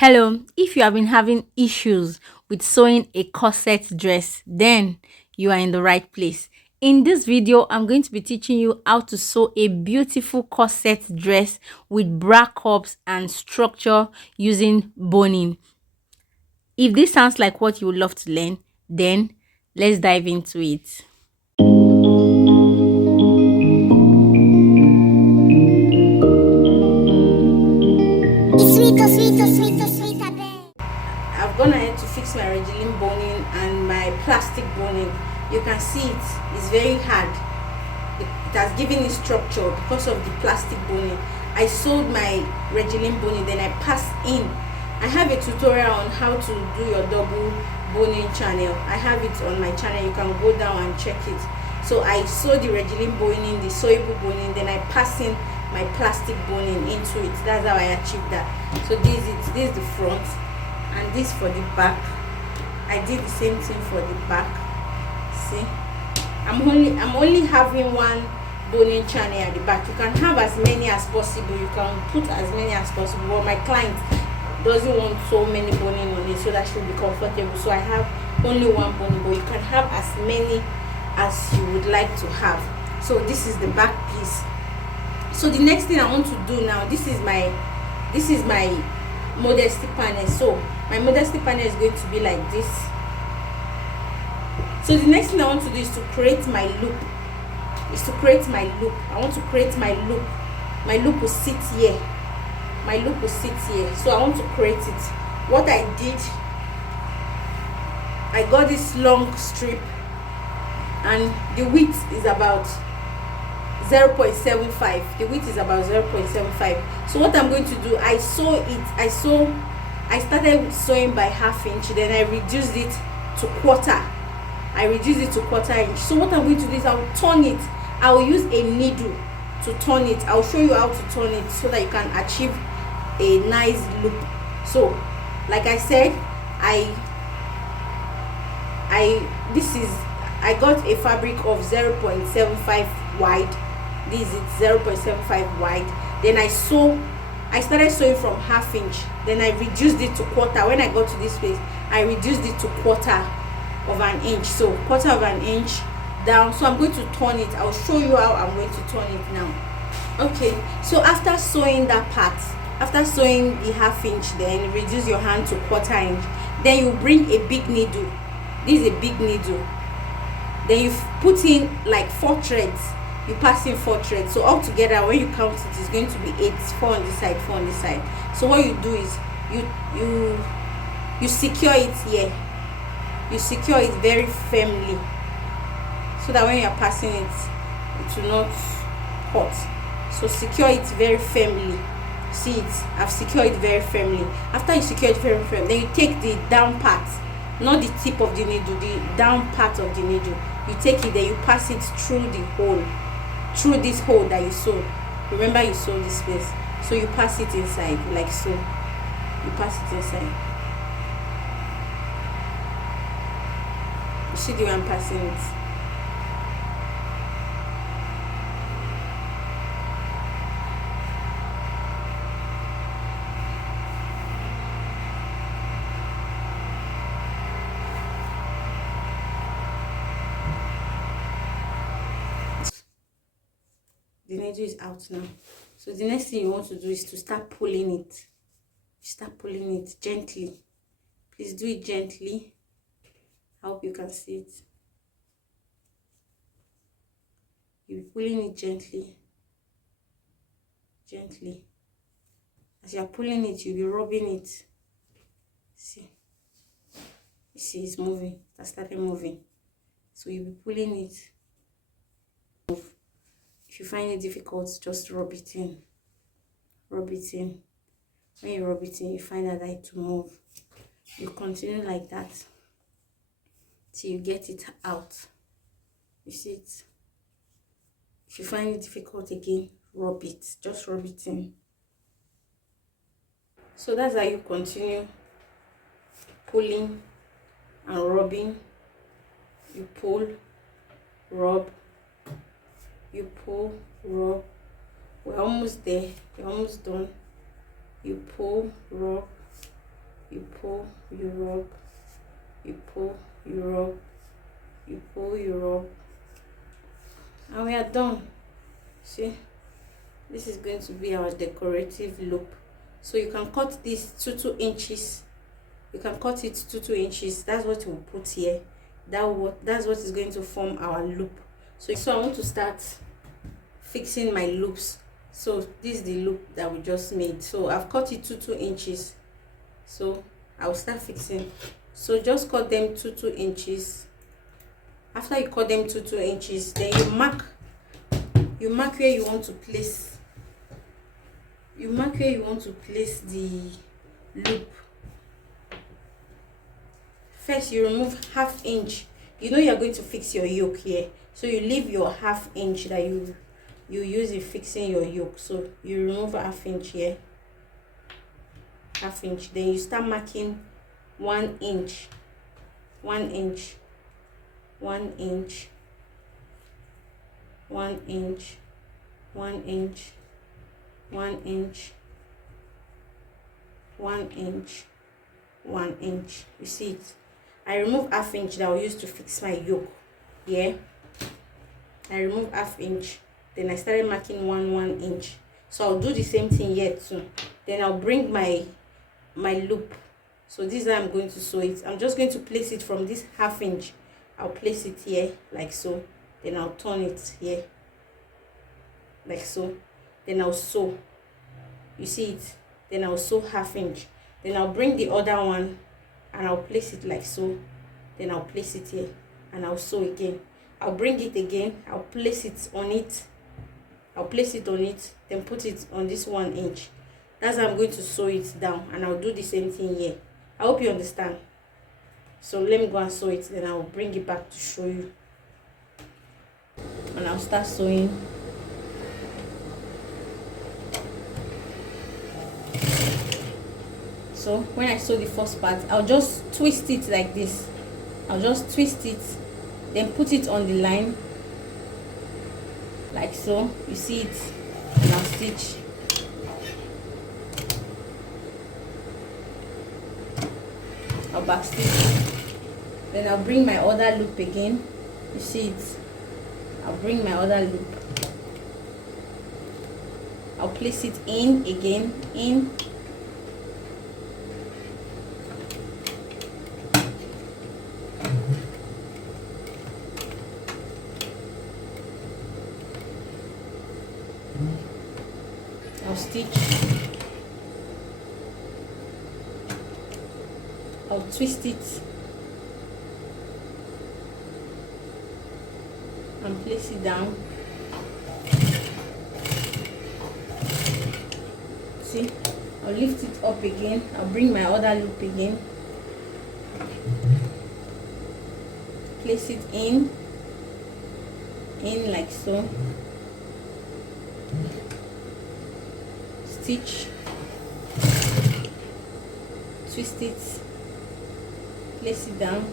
Hello, if you have been having issues with sewing a corset dress, then you are in the right place. In this video, I'm going to be teaching you how to sew a beautiful corset dress with bra cups and structure using boning. If this sounds like what you would love to learn, then let's dive into it. I've gone ahead to fix my regeling boning and my plastic boning. You can see it's very hard. It has given it structure because of the plastic boning. I sewed my regeling boning, then I passed in. I have a tutorial on how to do your double boning channel. I have it on my channel. You can go down and check it. So I sewed the regeling boning, the sewable boning, then I pass in my plastic boning into it. That's how I achieved that. So this is the front and this for the back. I did the same thing for the back. See, I'm only having one boning channel at the back. You can have as many as possible. You can put as many as possible, but my client doesn't want so many boning on it, so that she'll be comfortable. So I have only one boning, but you can have as many as you would like to have. So this is the back piece. So the next thing I want to do now, this is my modesty panel. So my modesty panel is going to be like this. So the next thing I want to do is to create my loop. I want to create my loop. My loop will sit here. So I want to create it. What I did, I got this long strip and the width is about 0.75. So what I'm going to do, I started sewing by ½ inch, then I reduced it to quarter. Inch. So what I'm going to do is I'll turn it. I'll use a needle to turn it. I'll show you how to turn it so that you can achieve a nice loop. So like I said, I got a fabric of 0.75 wide. This is 0.75 wide. Then I started sewing from ½ inch, then I reduced it to quarter. When I got to this place, I reduced it to quarter of an inch. So quarter of an inch down. So I'm going to turn it. I'll show you how I'm going to turn it now. Okay, so after sewing that part, after sewing the ½ inch, then reduce your hand to quarter inch. Then you bring a big needle. This is a big needle. Then you put in like 4 threads. You pass in 4 threads. So altogether, when you count it, it's going to be 8. 4 on this side, 4 on this side. So what you do is you secure it here. You secure it very firmly, so that when you are passing it, it will not cut. So secure it very firmly. See it? I've secured it very firmly. After you secure it very firmly, then you take the down part, not the tip of the needle, the down part of the needle. You take it, then you pass it through the hole, through this hole that you sewed. Remember, you sewed this place, so you pass it inside like so. You pass it inside. You see the way I'm passing it? The needle is out now. So the next thing you want to do is to start pulling it. Start pulling it gently. Please do it gently. I hope you can see it. You'll be pulling it gently. Gently. As you're pulling it, you'll be rubbing it. See? You see it's moving. It has started moving. So you'll be pulling it. Move. If you find it difficult, just rub it in. Rub it in. When you rub it in, you find that it to move. You continue like that till you get it out. You see it? If you find it difficult again, rub it. Just rub it in. So that's how you continue pulling and rubbing. You pull, rub, you pull, rub. We're almost there. We're almost done. You pull, rub, you pull, you rub, you pull, you rub, you pull, you rub, and we are done. See, this is going to be our decorative loop. So you can cut this 2 inches. You can cut it 2 inches. That's what we'll put here. That's what is going to form our loop. So I want to start fixing my loops. So this is the loop that we just made. So I've cut it 2 inches. So I'll start fixing. So just cut them 2 inches. After you cut them 2 inches, then you mark where you want to place. You mark where you want to place the loop. First, you remove 1/2 inch. You know you're going to fix your yoke here, so you leave your 1/2 inch that you use in fixing your yoke. So you remove 1/2 inch here, 1/2 inch. Then you start marking 1 inch, 1 inch, 1 inch, 1 inch, 1 inch, 1 inch, 1 inch, 1 inch. You see it? I remove 1/2 inch that I'll use to fix my yoke. Yeah, I remove 1/2 inch. Then I started marking 1 inch. So I'll do the same thing here too. Then I'll bring my loop. So this is how I'm going to sew it. I'm just going to place it from this 1/2 inch. I'll place it here like so. Then I'll turn it here like so. Then I'll sew. You see it? Then I'll sew 1/2 inch. Then I'll bring the other one and I'll place it like so. Then I'll place it here and I'll sew again. I'll bring it again. I'll place it on it. I'll place it on it. Then put it on this 1 inch. That's how I'm going to sew it down, and I'll do the same thing here. I hope you understand. So let me go and sew it. Then I'll bring it back to show you. And I'll start sewing. So when I sew the first part, I'll just twist it like this. I'll just twist it, then put it on the line like so. You see it? And I'll stitch. I'll back stitch. Then I'll bring my other loop again. You see it? I'll bring my other loop. I'll place it in again, in. I'll stitch. I'll twist it and place it down. See, I'll lift it up again. I'll bring my other loop again, place it in like so, stitch, twist it, place it down,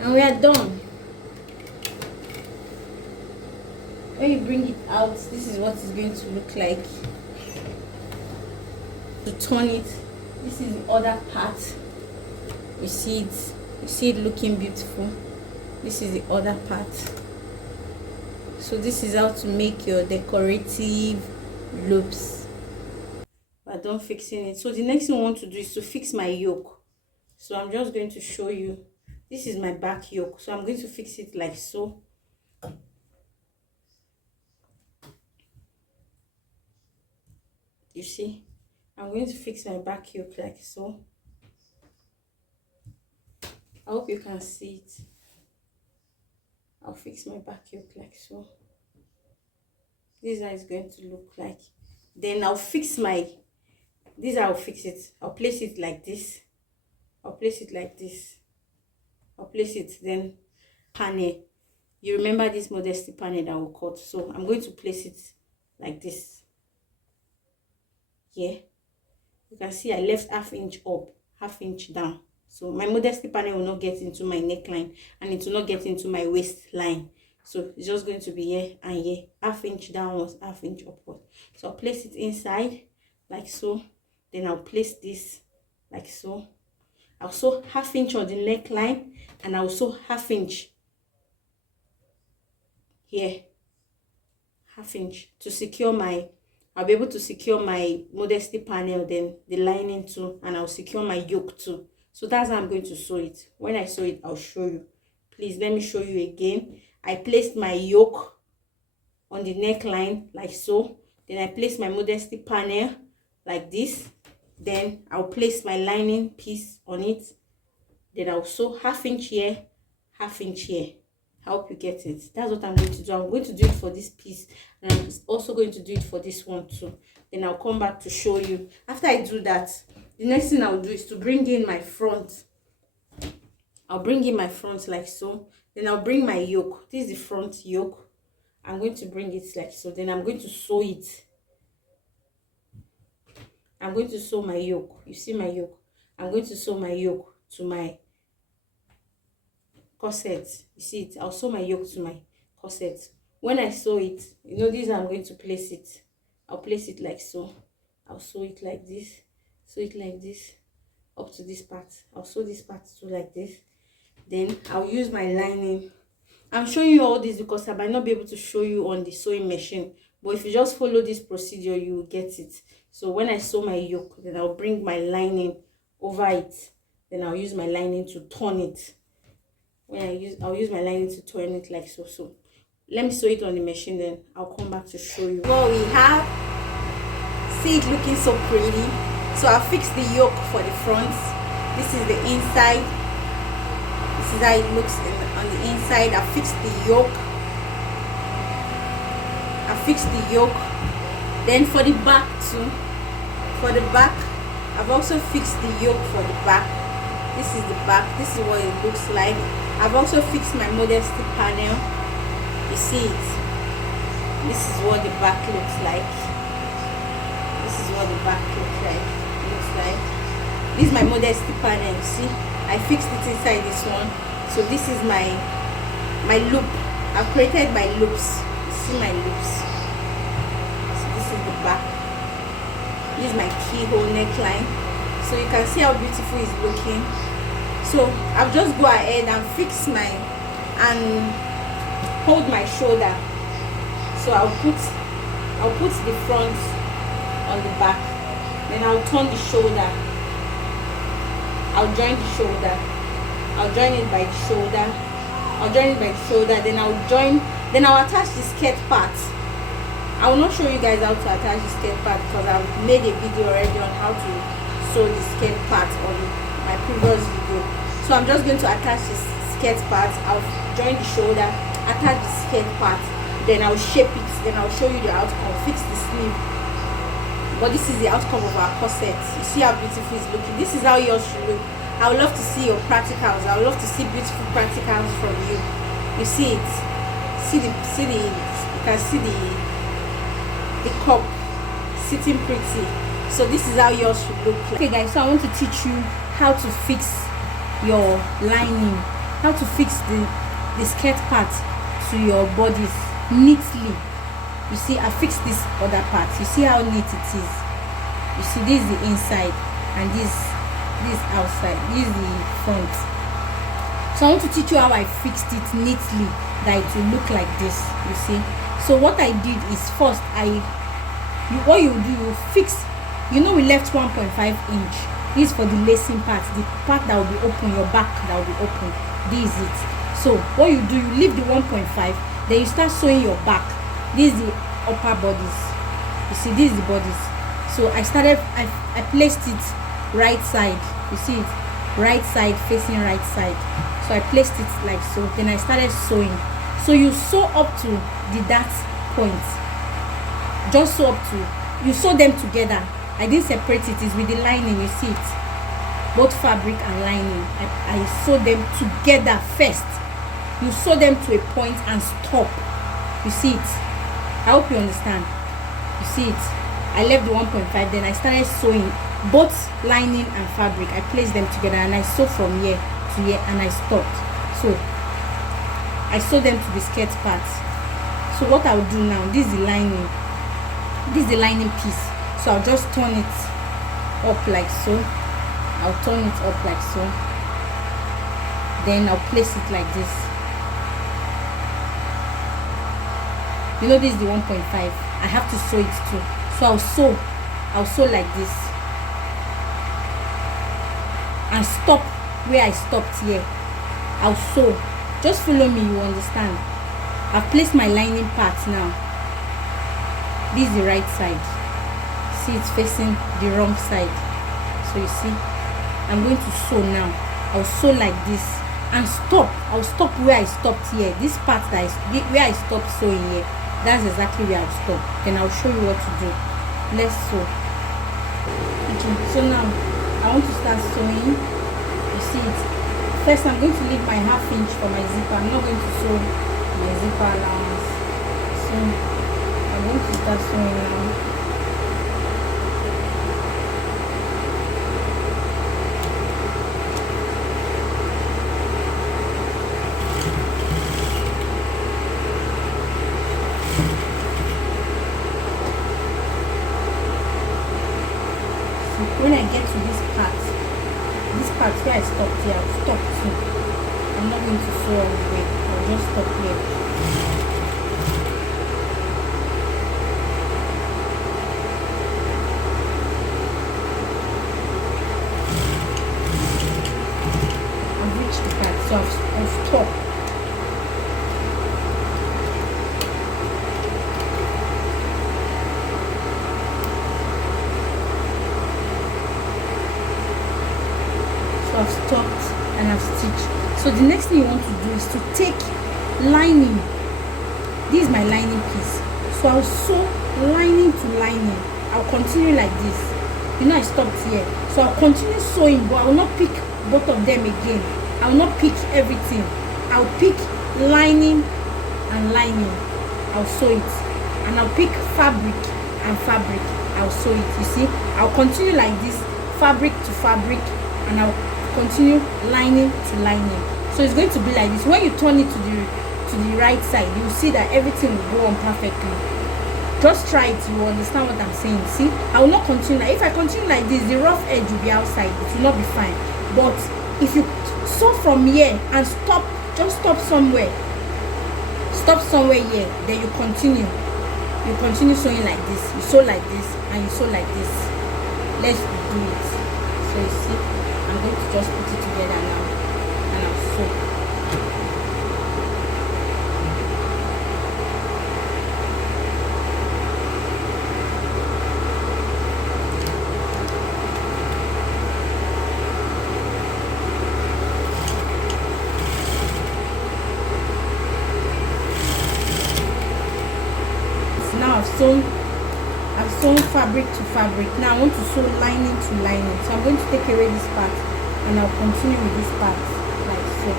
and we are done. When you bring it out, this is what it's going to look like. To turn it, this is the other part. You see it? You see it looking beautiful. This is the other part. So this is how to make your decorative loops. But don't fixing it. So the next thing I want to do is to fix my yoke. So I'm just going to show you. This is my back yoke. So I'm going to fix it like so. You see? I'm going to fix my back yoke like so. I hope you can see it. I'll fix my back yoke like so. This is how it's going to look like. Then I'll fix my, this is how I'll fix it. I'll place it like this. I'll place it like this. I'll place it, then panel. You remember this modesty panel that we cut. So I'm going to place it like this. Yeah. You can see I left 1/2 inch up, 1/2 inch down. So my modesty panel will not get into my neckline, and it will not get into my waistline. So it's just going to be here and here, ½ inch downwards, ½ inch upwards. So I'll place it inside like so. Then I'll place this like so. I'll sew ½ inch on the neckline, and I'll sew ½ inch here, ½ inch to secure my, I'll be able to secure my modesty panel, then the lining too, and I'll secure my yoke too. So that's how I'm going to sew it. When I sew it, I'll show you. Please let me show you again. I placed my yoke on the neckline like so. Then I place my modesty panel like this. Then I'll place my lining piece on it. Then I'll sew ½ inch here, ½ inch here. I hope you get it. That's what I'm going to do. I'm going to do it for this piece, and I'm also going to do it for this one too. Then I'll come back to show you. After I do that, the next thing I'll do is to bring in my front. I'll bring in my front like so. Then I'll bring my yoke. This is the front yoke. I'm going to bring it like so. Then I'm going to sew it. I'm going to sew my yoke. You see my yoke? I'm going to sew my yoke to my corset. You see it? I'll sew my yoke to my corset. When I sew it, you know, this I'm going to place it. I'll place it like so. I'll sew it like this. Sew it like this up to this part. I'll sew this part too like this. Then I'll use my lining. I'm showing you all this because I might not be able to show you on the sewing machine, but if you just follow this procedure, you will get it. So when I sew my yoke, then I'll bring my lining over it. Then I'll use my lining to turn it. I'll use my lining to turn it like so. So let me sew it on the machine, then I'll come back to show you. Well, we have, see it looking so pretty. So I'll fix the yoke for the front. This is the inside. This is how it looks on the inside. I fixed the yoke. Then for the back too. For the back, I've also fixed the yoke for the back. This is the back. This is what it looks like. I've also fixed my modesty panel. You see it. This is what the back looks like. This is what the back looks like. This is my modesty panel. You see, I fixed it inside this one. So this is my loop. I've created my loops. You see my loops. So this is the back. This is my keyhole neckline. So you can see how beautiful it's looking. So I'll just go ahead and fix and hold my shoulder. So I'll put the front on the back. Then I'll turn the shoulder. I'll join the shoulder. I'll join it by the shoulder. Then I'll attach the skirt part. I will not show you guys how to attach the skirt part because I've made a video already on how to sew the skirt part on my previous video. So I'm just going to attach the skirt part. I'll join the shoulder, attach the skirt part, then I'll shape it. Then I'll show you the outcome. Fix the sleeve. But this is the outcome of our corset. You see how beautiful it's looking. This is how yours should look. I would love to see your practicals. I would love to see beautiful practicals from you. You see it. You can see the cup sitting pretty. So this is how yours should look like. Okay guys, so I want to teach you how to fix your lining, how to fix the skirt part to your bodies neatly. You see, I fixed this other part. You see how neat it is. You see, this is the inside and this outside. This is the front. So I want to teach you how I fixed it neatly, that it will look like this. You see. So what I did is first what you do, you fix. You know, we left 1.5 inch. This is for the lacing part, the part that will be open, your back that will be open. This is it. So what you do, you leave the 1.5, then you start sewing your back. This is the upper bodies. You see, this is the bodies. So I placed it right side. You see it, right side facing right side. So I placed it like so. Then I started sewing. So you sew up to the dart point. Just sew up to. You sew them together. I didn't separate it. It's with the lining. You see it, both fabric and lining. I sew them together first. You sew them to a point and stop. You see it. I hope you understand. You see it. I left the 1.5, then I started sewing both lining and fabric. I placed them together and I sew from here to here and I stopped. So I sew them to the skirt part. So what I'll do now, this is the lining, this is the lining piece. So I'll just turn it up like so. I'll turn it up like so. Then I'll place it like this. You know, this is the 1.5. I have to sew it too. So I'll sew like this and stop where I stopped here. I'll sew. Just follow me, you understand. I've placed my lining part now. This is the right side. See, it's facing the wrong side. So you see, I'm going to sew now. I'll sew like this and stop. I'll stop where I stopped here. This part that where I stopped sewing here, that's exactly where I'll stop. Then I'll show you what to do. Let's sew. Okay, so now I want to start sewing. You see it. First, I'm going to leave my ½ inch for my zipper. I'm not going to sew my zipper allowance. So I'm going to start sewing now. When I get to this part where I stopped here, I'll stop too. I'm not going to sew all the way. I'll just stop here. I've reached the part, so I'll stop. I've stopped and I've stitched. So the next thing you want to do is to take lining. This is my lining piece. So I'll sew lining to lining. I'll continue like this. You know, I stopped here. So I'll continue sewing, but I will not pick both of them again. I will not pick everything. I'll pick lining and lining. I'll sew it. And I'll pick fabric and fabric. I'll sew it. You see, I'll continue like this, fabric to fabric, and I'll continue lining to lining. So it's going to be like this. When you turn it to the right side, you will see that everything will go on perfectly. Just try it, you will understand what I'm saying. See, I will not continue like, if I continue like this, the rough edge will be outside. It will not be fine. But if you sew from here and stop, just stop somewhere here, then you continue sewing like this. You sew like this and you sew like this. Let's do it. So you see, I'm going to just put it together now and I'll sew. So now I've sewn fabric to fabric. Now I want to sew lining to lining. So I'm going to take away this part and I'll continue with this part like so.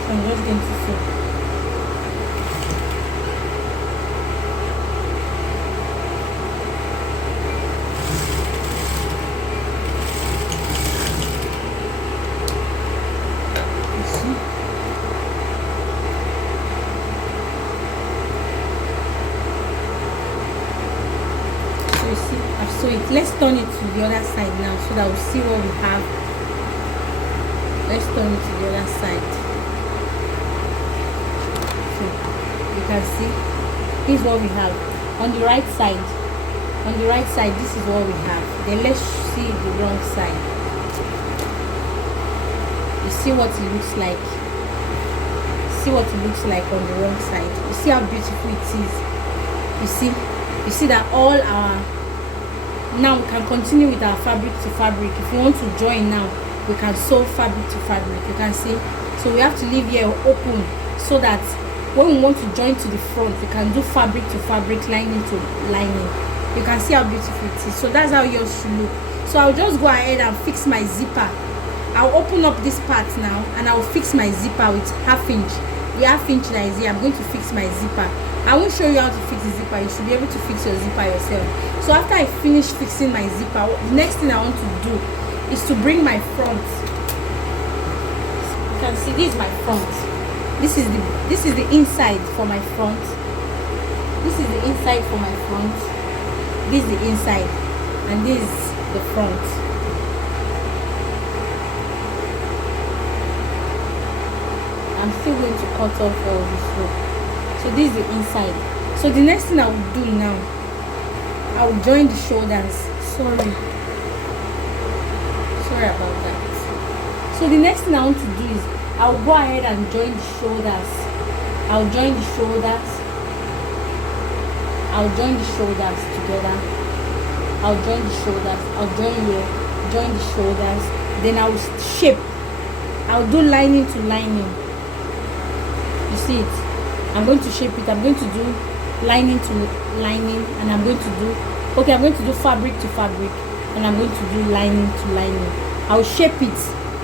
So I'm just going to sew. So let's turn it to the other side now so that we'll see what we have. Let's turn it to the other side. So you can see this is what we have on the right side. On the right side, this is what we have. Then let's see the wrong side. You see what it looks like. See what it looks like on the wrong side. You see how beautiful it is. You see that all our, now we can continue with our fabric to fabric. If you want to join now, we can sew fabric to fabric. You can see, so we have to leave here open so that when we want to join to the front, we can do fabric to fabric, lining to lining. You can see how beautiful it is. So that's how yours should look. So I'll just go ahead and fix my zipper. I'll open up this part now and I'll fix my zipper with half inch. The half inch that is here, I'm going to fix my zipper. I won't show you how to fix the zipper. You should be able to fix your zipper yourself. So after I finish fixing my zipper, the next thing I want to do is to bring my front. You can see this is my front. This is the inside for my front. This is the inside for my front. This is the inside, and this is the front. I'm still going to cut off all this rope. So this is the inside. So the next thing I will do now, I will join the shoulders. Sorry about that. So the next thing I want to do is I will go ahead and join the shoulders. I'll join the shoulders. I'll join the shoulders together. I'll join the shoulders. I'll join here. Join the shoulders. Then I will shape. I'll do lining to lining. You see it? I'm going to shape it. I'm going to do lining to lining, and I'm going to do fabric to fabric, and I'm going to do lining to lining. I'll shape it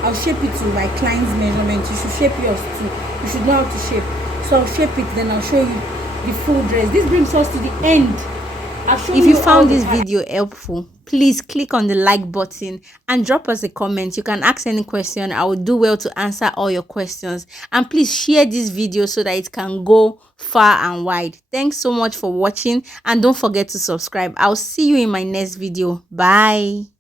to my client's measurement. You should shape yours too. You should know how to shape. So I'll shape it, then I'll show you the full dress. This brings us to the end. If you found this video helpful, please click on the like button and drop us a comment. You can ask any question. I will do well to answer all your questions. And please share this video so that it can go far and wide. Thanks so much for watching, and don't forget to subscribe. I'll see you in my next video. Bye.